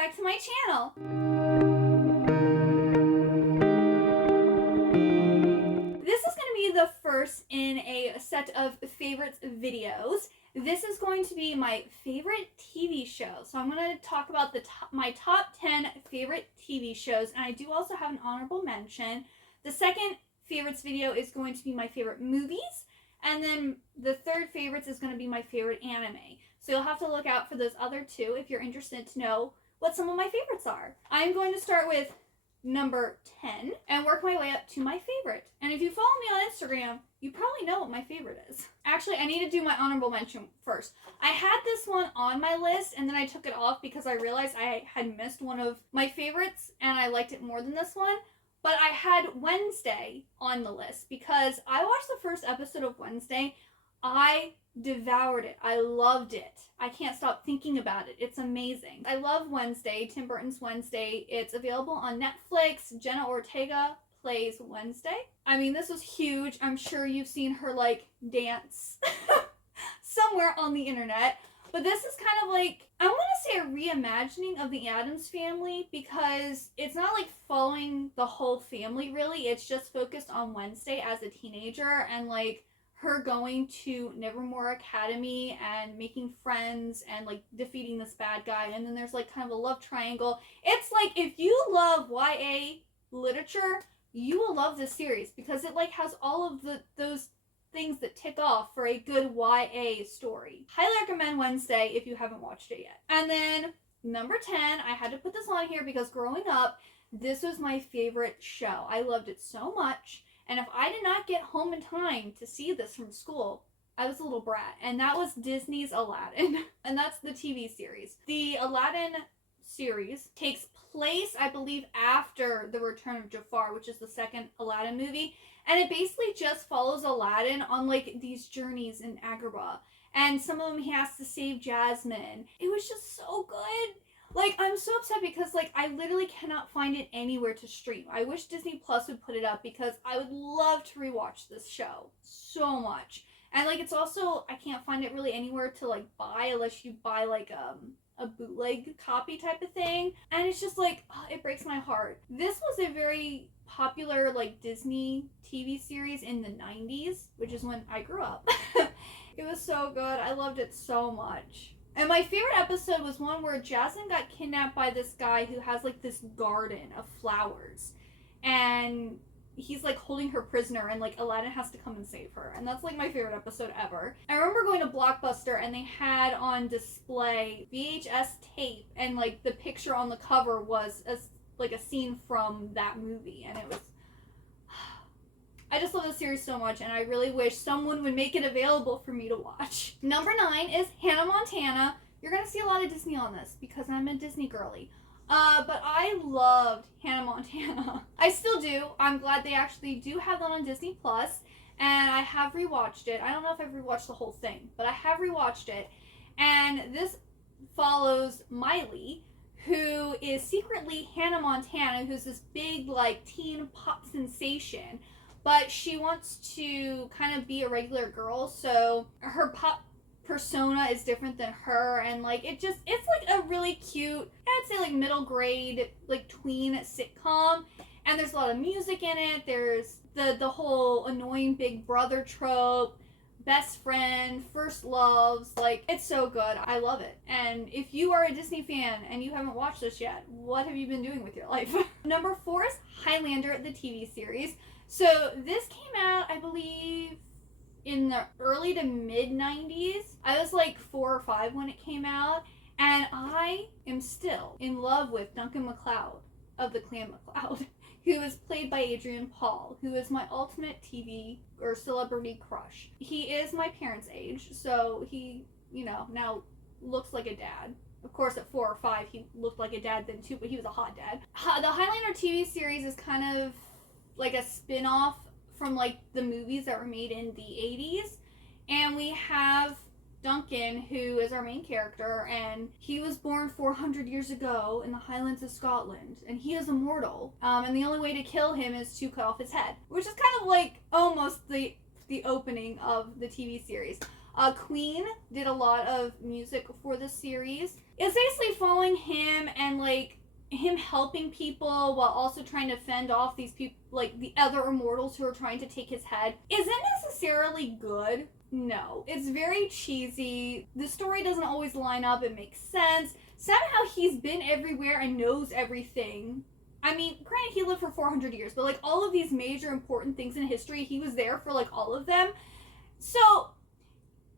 back to my channel. This is going to be the first in a set of favorites videos. This is going to be my favorite TV show. So I'm going to talk about my top 10 favorite TV shows, and I do also have an honorable mention. The second favorites video is going to be my favorite movies, and then the third favorites is going to be my favorite anime. So you'll have to look out for those other two if you're interested to know what some of my favorites are. I'm going to start with number 10 and work my way up to my favorite. And if you follow me on Instagram, you probably know what my favorite is. Actually, I need to do my honorable mention first. I had this one on my list and then I took it off because I realized I had missed one of my favorites and I liked it more than this one. But I had Wednesday on the list because I watched the first episode of Wednesday. I devoured it. I loved it. I can't stop thinking about it. It's amazing. I love Wednesday, Tim Burton's Wednesday. It's available on Netflix. Jenna Ortega plays Wednesday. I mean, this was huge. I'm sure you've seen her dance somewhere on the internet. But this is kind of I want to say a reimagining of the Addams Family, because it's not following the whole family really. It's just focused on Wednesday as a teenager and her going to Nevermore Academy and making friends and defeating this bad guy, and then there's kind of a love triangle. It's if you love YA literature, you will love this series because it has all of those things that tick off for a good YA story. Highly recommend Wednesday if you haven't watched it yet. And then number 10, I had to put this on here because growing up, this was my favorite show. I loved it so much. And if I did not get home in time to see this from school, I was a little brat. And that was Disney's Aladdin. And that's the TV series. The Aladdin series takes place, I believe, after The Return of Jafar, which is the second Aladdin movie. And it basically just follows Aladdin on these journeys in Agrabah. And some of them he has to save Jasmine. It was just so good. I'm so upset because, I literally cannot find it anywhere to stream. I wish Disney Plus would put it up because I would love to rewatch this show so much. And, it's also, I can't find it really anywhere to, buy unless you buy, a bootleg copy type of thing. And it's just, it breaks my heart. This was a very popular, Disney TV series in the 90s, which is when I grew up. It was so good. I loved it so much. And my favorite episode was one where Jasmine got kidnapped by this guy who has this garden of flowers, and he's holding her prisoner, and Aladdin has to come and save her. And that's my favorite episode ever. I remember going to Blockbuster and they had on display VHS tape, and the picture on the cover was a scene from that movie, and it was I just love this series so much, and I really wish someone would make it available for me to watch. Number 9 is Hannah Montana. You're going to see a lot of Disney on this because I'm a Disney girly. But I loved Hannah Montana. I still do. I'm glad they actually do have that on Disney Plus, and I have rewatched it. I don't know if I've rewatched the whole thing, but I have rewatched it. And this follows Miley, who is secretly Hannah Montana, who's this big teen pop sensation. But she wants to kind of be a regular girl, so her pop persona is different than her, and it's a really cute, I'd say middle grade, tween sitcom, and there's a lot of music in it. There's the whole annoying big brother trope, best friend, first loves, it's so good. I love it. And if you are a Disney fan and you haven't watched this yet, what have you been doing with your life? Number 4 is Highlander, the TV series. So this came out, I believe, in the early to mid 90s. I was 4 or 5 when it came out, and I am still in love with Duncan MacLeod of the Clan MacLeod, who is played by Adrian Paul, who is my ultimate TV or celebrity crush. He is my parents' age, so he, now looks like a dad. Of course, at 4 or 5, he looked like a dad then too, but he was a hot dad. The Highlander TV series is kind of a spin-off from the movies that were made in the 80s, and we have Duncan, who is our main character, and he was born 400 years ago in the Highlands of Scotland, and he is immortal, and the only way to kill him is to cut off his head, which is kind of almost the opening of the TV series. Queen did a lot of music for this series. it's basically following him and like him helping people while also trying to fend off these people, like the other immortals who are trying to take his head. Isn't necessarily good. No, it's very cheesy. The story doesn't always line up and make sense. Somehow he's been everywhere and knows everything. I mean, granted, he lived for 400 years, but like all of these major important things in history, he was there for like all of them. So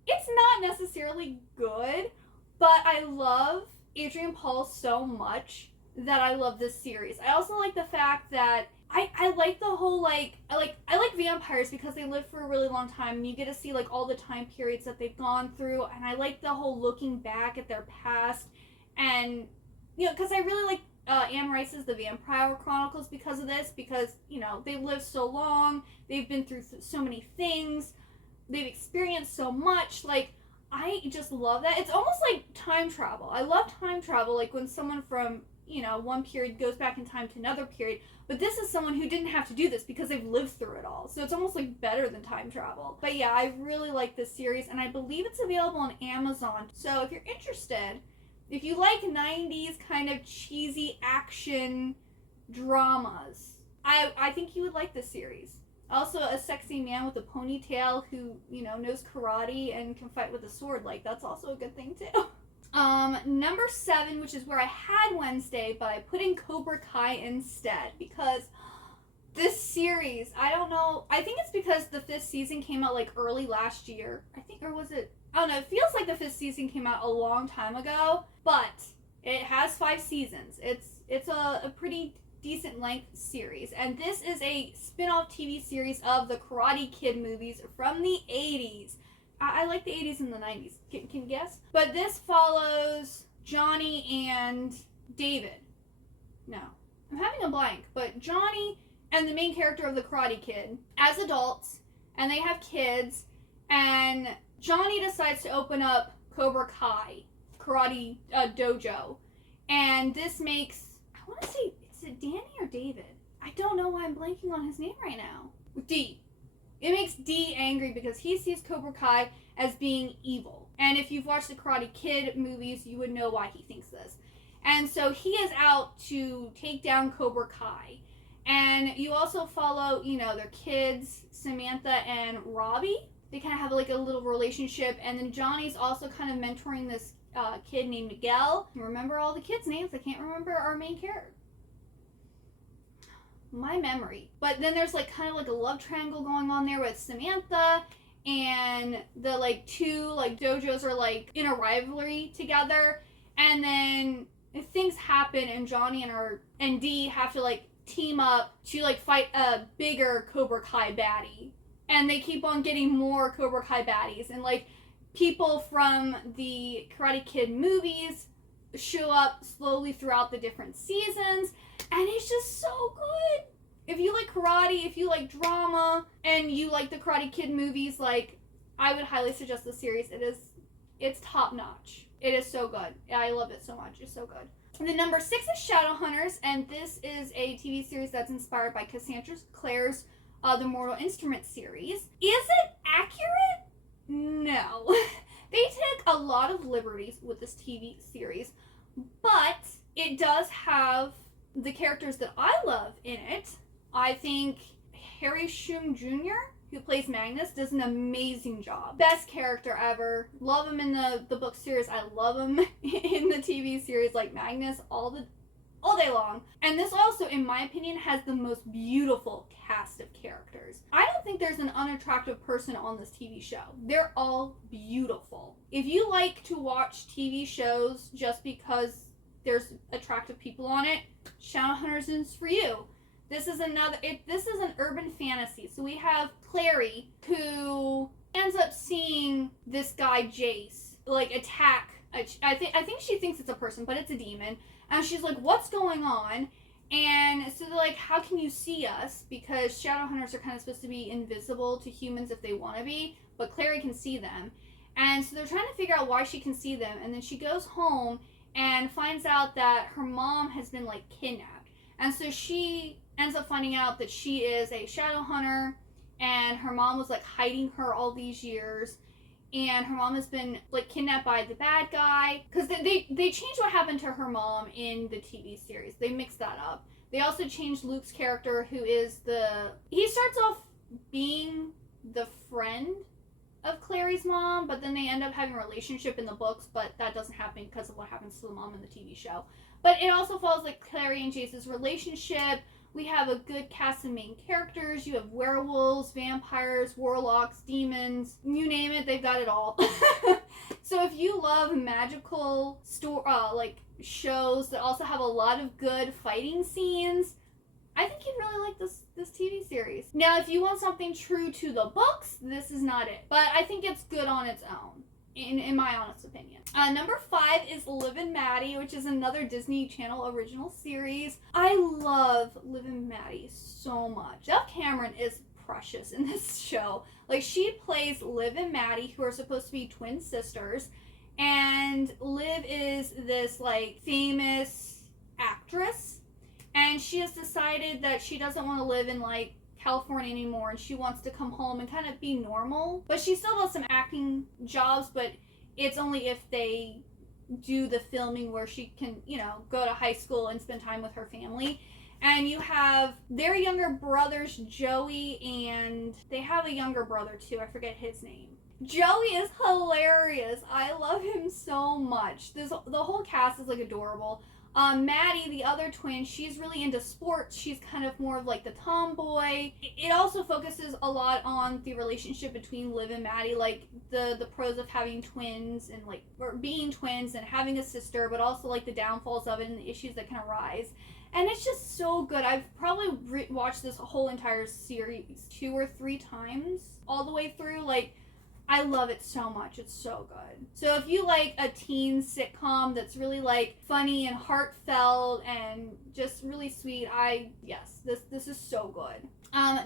it's not necessarily good, but I love Adrian Paul so much that I love this series. I also like the fact that I like the whole I like vampires because they live for a really long time and you get to see like all the time periods that they've gone through, and I like the whole looking back at their past, and you know, because I really like Anne Rice's The Vampire Chronicles because of this, because you know they've lived so long, they've been through so many things, they've experienced so much. Like I just love that. It's almost like time travel. I love time travel, like when someone from one period goes back in time to another period, but this is someone who didn't have to do this because they've lived through it all, so it's almost like better than time travel. But yeah, I really like this series, and I believe it's available on Amazon, so if you're interested, if you like 90s kind of cheesy action dramas, I think you would like this series. Also, a sexy man with a ponytail who knows karate and can fight with a sword, like that's also a good thing too. Number 7, which is where I had Wednesday, but I put in Cobra Kai instead because this series, I don't know, I think it's because the 5th season came out like early last year. Or was it? I don't know, it feels like the 5th season came out a long time ago, but it has 5 seasons. It's a pretty decent length series, and this is a spin-off TV series of the Karate Kid movies from the 80s. I like the 80s and the 90s. Can you guess? But this follows Johnny and David. No. I'm having a blank. But Johnny and the main character of the Karate Kid as adults, and they have kids, and Johnny decides to open up Cobra Kai karate dojo. And this makes, I want to say, is it Danny or David? I don't know why I'm blanking on his name right now. D. It makes D angry because he sees Cobra Kai as being evil. And if you've watched the Karate Kid movies, you would know why he thinks this. And so he is out to take down Cobra Kai. And you also follow, their kids, Samantha and Robbie. They kind of have like a little relationship. And then Johnny's also kind of mentoring this kid named Miguel. Remember all the kids' names? I can't remember our main character. My memory. But then there's like kind of like a love triangle going on there with Samantha, and the like two like dojos are like in a rivalry together, and then things happen and Johnny and D have to like team up to like fight a bigger Cobra Kai baddie, and they keep on getting more Cobra Kai baddies, and like people from the Karate Kid movies show up slowly throughout the different seasons, and it's just so good. If you like karate, if you like drama, and you like the Karate Kid movies, like, I would highly suggest the series. It's top notch. It is so good. I love it so much. It's so good. And then number 6 is Shadowhunters, and this is a TV series that's inspired by Cassandra Clare's The Mortal Instruments series. Is it accurate? No. They took a lot of liberties with this TV series, but it does have the characters that I love in it. I think Harry Shum Jr., who plays Magnus, does an amazing job. Best character ever. Love him in the book series. I love him in the TV series, like Magnus, all day long. And this also, in my opinion, has the most beautiful cast of characters. I don't think there's an unattractive person on this TV show. They're all beautiful. If you like to watch TV shows just because there's attractive people on it, Shadowhunters is for you. This is an urban fantasy. So we have Clary, who ends up seeing this guy Jace like attack. I think she thinks it's a person, but it's a demon. And she's like, "What's going on?" And so they're like, "How can you see us?" Because Shadowhunters are kind of supposed to be invisible to humans if they want to be, but Clary can see them. And so they're trying to figure out why she can see them. And then she goes home and finds out that her mom has been like kidnapped. And so she ends up finding out that she is a shadow hunter, and her mom was like hiding her all these years. and her mom has been like kidnapped by the bad guy, because they changed what happened to her mom in the TV series. They mixed that up. They also changed Luke's character, who is he starts off being the friend of Clary's mom, but then they end up having a relationship in the books, but that doesn't happen because of what happens to the mom in the TV show. But it also follows like Clary and Jace's relationship. We have a good cast of main characters. You have werewolves, vampires, warlocks, demons, you name it, they've got it all. So if you love magical like shows that also have a lot of good fighting scenes, I think you'd really like this TV series. Now, if you want something true to the books, this is not it. But I think it's good on its own, in my honest opinion. Number 5 is Liv and Maddie, which is another Disney Channel original series. I love Liv and Maddie so much. Dove Cameron is precious in this show. Like, she plays Liv and Maddie, who are supposed to be twin sisters. And Liv is this, like, famous actress. And she has decided that she doesn't want to live in, like, California anymore, and she wants to come home and kind of be normal. But she still does some acting jobs, but it's only if they do the filming where she can, you know, go to high school and spend time with her family. And you have their younger brothers, Joey, and they have a younger brother, too. I forget his name. Joey is hilarious. I love him so much. The whole cast is, like, adorable. Maddie, the other twin, she's really into sports. She's kind of more of like the tomboy. It also focuses a lot on the relationship between Liv and Maddie, like the pros of having twins and like or being twins and having a sister, but also like the downfalls of it and the issues that can arise. And it's just so good. I've probably watched this whole entire series 2 or 3 times all the way through. Like, I love it so much. It's so good. So if you like a teen sitcom that's really like funny and heartfelt and just really sweet, this is so good.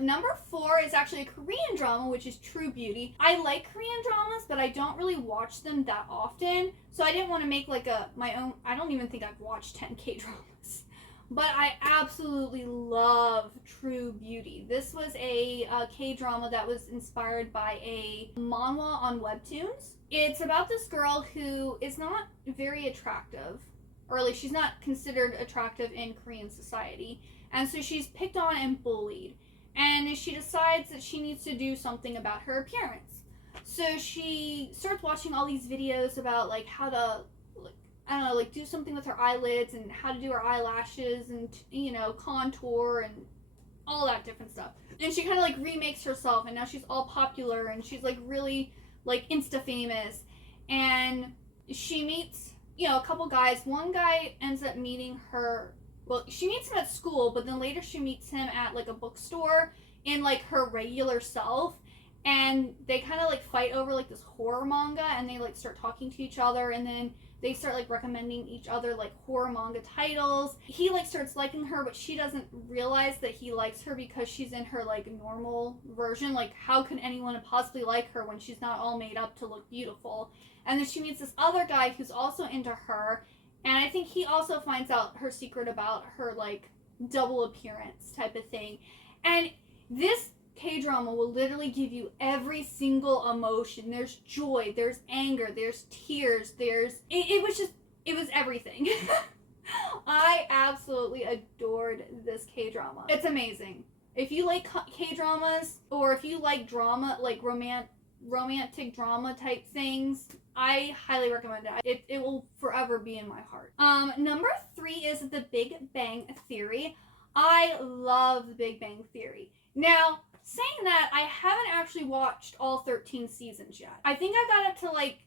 Number 4 is actually a Korean drama, which is True Beauty. I like Korean dramas, but I don't really watch them that often. So I didn't want to make like my own. I don't even think I've watched 10 K-dramas. But I absolutely love True Beauty. This was a K-drama that was inspired by a manhwa on Webtoons. It's about this girl who is not very attractive, or at least she's not considered attractive in Korean society. And so she's picked on and bullied. And she decides that she needs to do something about her appearance. So she starts watching all these videos about like how to do something with her eyelids and how to do her eyelashes and, you know, contour and all that different stuff. And she kind of, like, remakes herself, and now she's all popular, and she's, like, really, like, Insta-famous. And she meets, you know, a couple guys. One guy ends up meeting her, well, she meets him at school, but then later she meets him at, like, a bookstore in, like, her regular self. And they kind of, like, fight over, like, this horror manga, and they, like, start talking to each other, and then they start, like, recommending each other, like, horror manga titles. He, like, starts liking her, but she doesn't realize that he likes her because she's in her, like, normal version. Like, how can anyone possibly like her when she's not all made up to look beautiful? And then she meets this other guy who's also into her, and I think he also finds out her secret about her, like, double appearance type of thing. And this K-drama will literally give you every single emotion. There's joy, there's anger, there's tears, it was everything. I absolutely adored this K-drama. It's amazing. If you like K-dramas, or if you like drama, like romantic drama type things, I highly recommend it. It will forever be in my heart. Number 3 is The Big Bang Theory. I love The Big Bang Theory. Now, saying that, I haven't actually watched all 13 seasons yet. I think I got up to like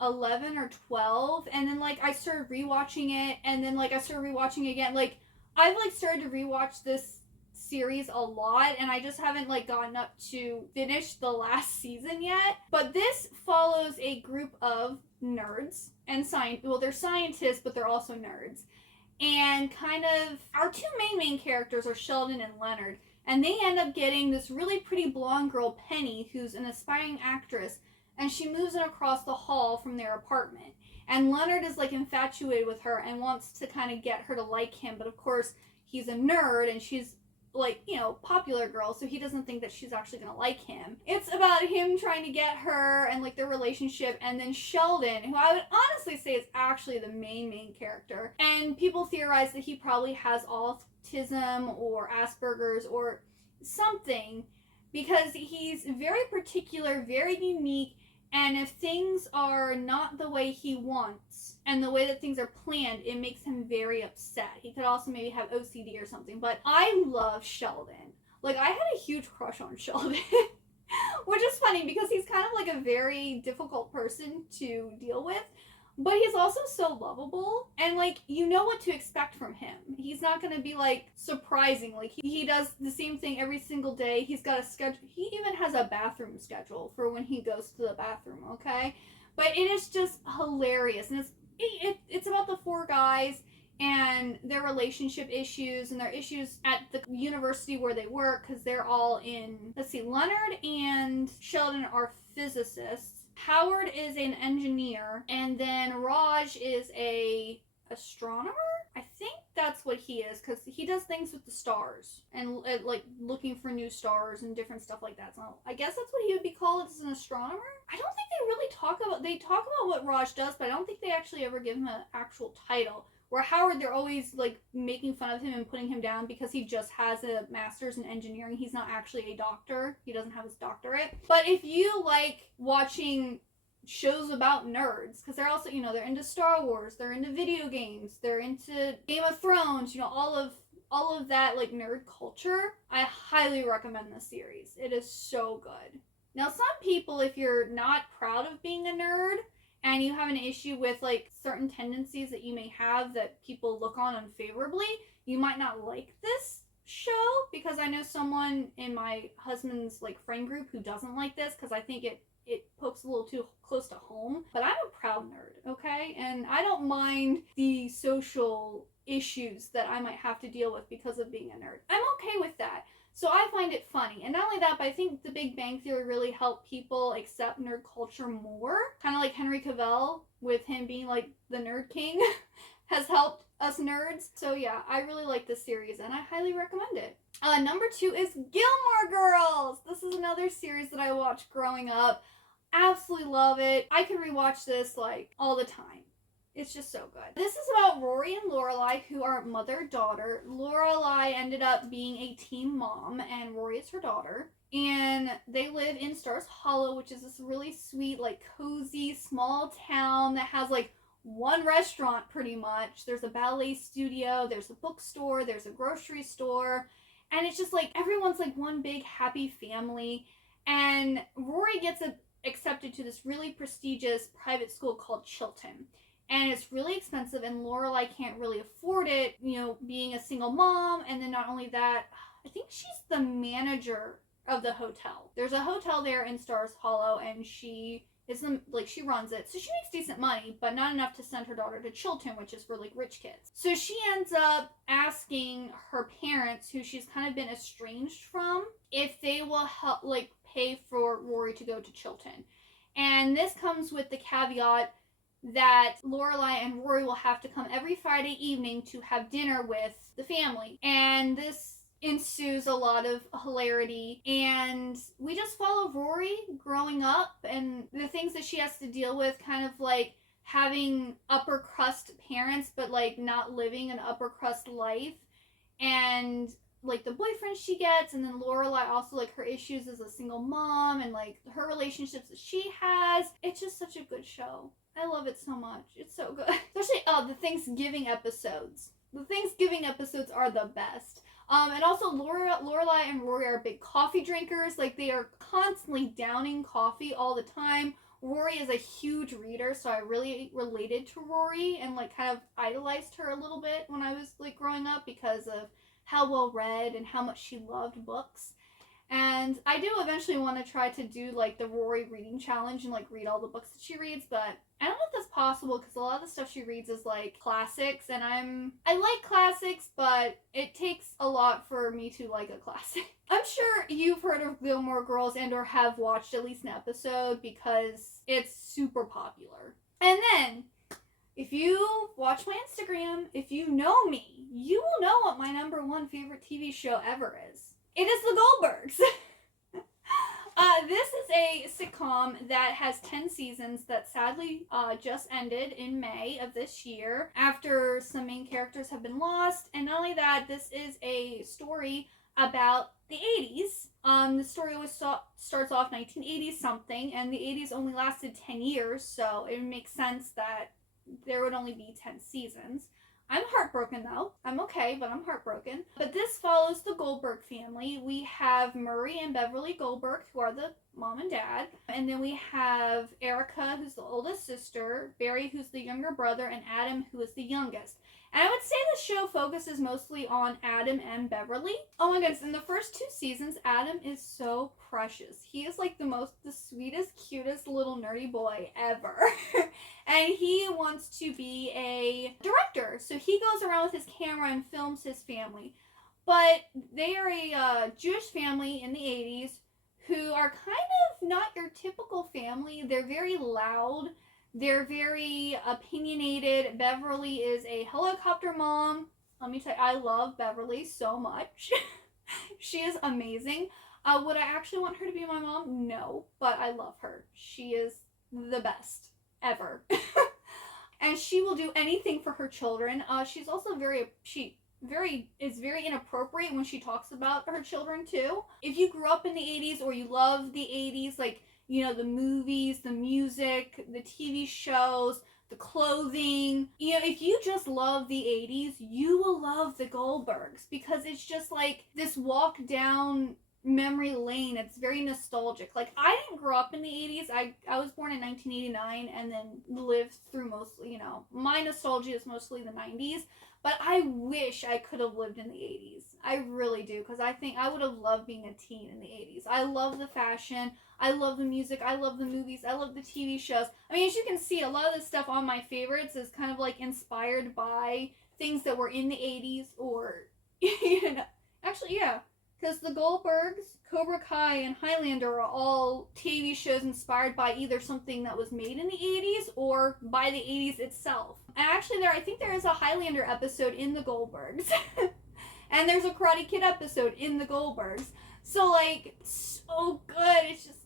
11 or 12, and then like I started rewatching it, and then like I started rewatching it again. Like, I've like started to rewatch this series a lot, and I just haven't like gotten up to finish the last season yet. But this follows a group of nerds and they're scientists, but they're also nerds. And kind of our two main characters are Sheldon and Leonard. And they end up getting this really pretty blonde girl, Penny, who's an aspiring actress, and she moves in across the hall from their apartment. And Leonard is, like, infatuated with her and wants to kind of get her to like him, but of course, he's a nerd, and she's like, you know, popular girl, so he doesn't think that she's actually gonna like him. It's about him trying to get her and like their relationship, and then Sheldon, who I would honestly say is actually the main character. And people theorize that he probably has autism or Asperger's or something, because he's very particular, very unique, and if things are not the way he wants and the way that things are planned, it makes him very upset. He could also maybe have OCD or something. But I love Sheldon. Like, I had a huge crush on Sheldon. Which is funny because he's kind of like a very difficult person to deal with. But he's also so lovable, and like, you know what to expect from him. He's not gonna be like surprising. Like, he does the same thing every single day. He's got a schedule. He even has a bathroom schedule for when he goes to the bathroom, okay? But it is just hilarious, and it's about the four guys and their relationship issues and their issues at the university where they work, because they're all in, let's see, Leonard and Sheldon are physicists. Howard is an engineer, and then Raj is a astronomer? I think that's what he is, because he does things with the stars and like looking for new stars and different stuff like that. So I guess that's what he would be called, as an astronomer. I don't think they talk about what Raj does, but I don't think they actually ever give him an actual title. Where Howard, they're always like making fun of him and putting him down because he just has a master's in engineering. He's not actually a doctor. He doesn't have his doctorate. But if you like watching shows about nerds, because they're also, you know, they're into Star Wars, they're into video games, they're into Game of Thrones, you know, all of that like nerd culture, I highly recommend this series. It is so good. Now, some people, if you're not proud of being a nerd, and you have an issue with like certain tendencies that you may have that people look on unfavorably, you might not like this show, because I know someone in my husband's like friend group who doesn't like this, because I think it pokes a little too close to home. But I'm a proud nerd, okay? And I don't mind the social issues that I might have to deal with because of being a nerd. I'm okay with that. So I find it funny. And not only that, but I think The Big Bang Theory really helped people accept nerd culture more. Kind of like Henry Cavill, with him being like the nerd king, has helped us nerds. So yeah, I really like this series and I highly recommend it. Number 2 is Gilmore Girls. This is another series that I watched growing up. Absolutely love it. I could rewatch this like all the time. It's just so good. This is about Rory and Lorelai, who are mother-daughter. Lorelai ended up being a teen mom, and Rory is her daughter. And they live in Stars Hollow, which is this really sweet, like, cozy, small town that has, like, one restaurant, pretty much. There's a ballet studio, there's a bookstore, there's a grocery store. And it's just, like, everyone's, like, one big happy family. And Rory gets accepted to this really prestigious private school called Chilton. And it's really expensive, and Lorelai can't really afford it, you know, being a single mom. And then not only that, I think she's the manager of the hotel. There's a hotel there in Stars Hollow, and she runs it. So she makes decent money, but not enough to send her daughter to Chilton, which is for like rich kids. So she ends up asking her parents, who she's kind of been estranged from, if they will help, like, pay for Rory to go to Chilton. And this comes with the caveat that Lorelai and Rory will have to come every Friday evening to have dinner with the family. And this ensues a lot of hilarity, and we just follow Rory growing up and the things that she has to deal with, kind of like having upper crust parents but like not living an upper crust life, and like the boyfriend she gets, and then Lorelai also like her issues as a single mom and like her relationships that she has. It's just such a good show. I love it so much. It's so good. Especially the Thanksgiving episodes. The Thanksgiving episodes are the best. And also Lorelai and Rory are big coffee drinkers. Like, they are constantly downing coffee all the time. Rory is a huge reader, so I really related to Rory and like kind of idolized her a little bit when I was like growing up, because of how well read and how much she loved books. And I do eventually want to try to do like the Rory reading challenge and like read all the books that she reads, but I don't know if that's possible, because a lot of the stuff she reads is like classics, and I like classics, but it takes a lot for me to like a classic. I'm sure you've heard of Gilmore Girls and or have watched at least an episode, because it's super popular. And then, if you watch my Instagram, if you know me, you will know what my #1 favorite TV show ever is. It is The Goldbergs. This is a sitcom that has 10 seasons that sadly just ended in May of this year after some main characters have been lost. And not only that, this is a story about the 80s. The story always starts off 1980 something, and the 80s only lasted 10 years, so it makes sense that there would only be 10 seasons. I'm heartbroken though. I'm okay, but I'm heartbroken. But this follows the Goldberg family. We have Murray and Beverly Goldberg, who are the mom and dad. And then we have Erica, who's the oldest sister, Barry, who's the younger brother, and Adam, who is the youngest. And I would say the show focuses mostly on Adam and Beverly. Oh my goodness, in the first 2 seasons, Adam is so precious. He is like the sweetest, cutest little nerdy boy ever. And he wants to be a director. So he goes around with his camera and films his family. But they are a Jewish family in the 80s who are kind of not your typical family. They're very loud. They're very opinionated. Beverly is a helicopter mom. Let me tell you, I love Beverly so much. She is amazing. Would I actually want her to be my mom? No, but I love her. She is the best ever. And she will do anything for her children. She's also is very inappropriate when she talks about her children too. If you grew up in the 80s or you love the 80s, like, you know, the movies, the music, the TV shows, the clothing. You know, if you just love the 80s, you will love the Goldbergs because it's just like this walk down memory lane. It's very nostalgic. Like, I didn't grow up in the 80s. I was born in 1989 and then lived through mostly, you know, my nostalgia is mostly the 90s. But I wish I could have lived in the 80s. I really do, because I think I would have loved being a teen in the 80s. I love the fashion. I love the music. I love the movies. I love the TV shows. I mean, as you can see, a lot of the stuff on my favorites is kind of like inspired by things that were in the 80s or, you know, actually, yeah. Because the Goldbergs, Cobra Kai, and Highlander are all TV shows inspired by either something that was made in the 80s or by the 80s itself. And actually, I think there is a Highlander episode in the Goldbergs. And there's a Karate Kid episode in the Goldbergs. So, like, so good. It's just...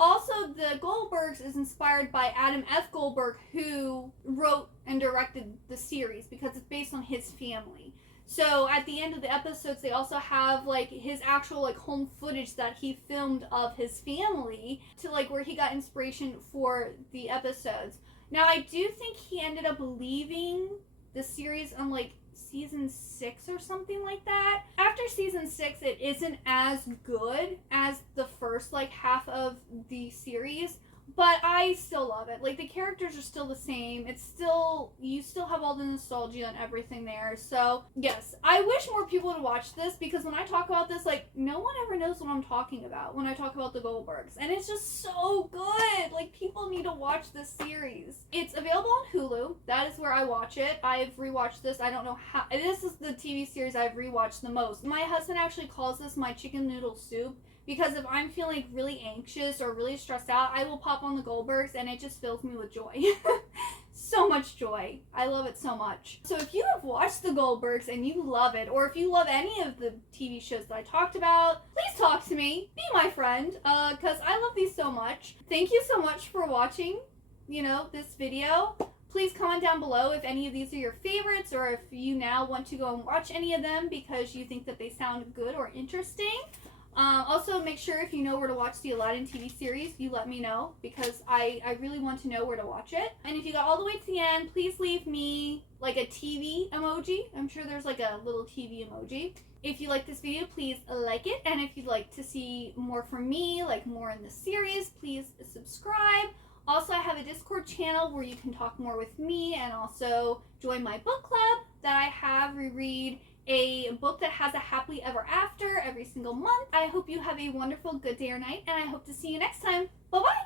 Also, the Goldbergs is inspired by Adam F. Goldberg, who wrote and directed the series because it's based on his family. So at the end of the episodes, they also have like his actual like home footage that he filmed of his family to like where he got inspiration for the episodes. Now I do think he ended up leaving the series on like season 6 or something like that. After season 6, it isn't as good as the first like half of the series. But I still love it. Like, the characters are still the same. It's still, you still have all the nostalgia and everything there. So, yes, I wish more people would watch this because when I talk about this, like, no one ever knows what I'm talking about when I talk about the Goldbergs. And it's just so good. Like, people need to watch this series. It's available on Hulu. That is where I watch it. I've rewatched this. I don't know how. This is the TV series I've rewatched the most. My husband actually calls this my chicken noodle soup. Because if I'm feeling really anxious or really stressed out, I will pop on the Goldbergs and it just fills me with joy. So much joy. I love it so much. So if you have watched the Goldbergs and you love it, or if you love any of the TV shows that I talked about, please talk to me. Be my friend, because I love these so much. Thank you so much for watching, you know, this video. Please comment down below if any of these are your favorites or if you now want to go and watch any of them because you think that they sound good or interesting. Also, make sure if you know where to watch the Aladdin TV series, you let me know because I really want to know where to watch it. And if you got all the way to the end, please leave me like a TV emoji. I'm sure there's like a little TV emoji. If you like this video, please like it. And if you'd like to see more from me, like more in the series, please subscribe. Also, I have a Discord channel where you can talk more with me and also join my book club that I have. We read a book that has a happily ever after every single month. I hope you have a wonderful good day or night, and I hope to see you next time. Bye-bye!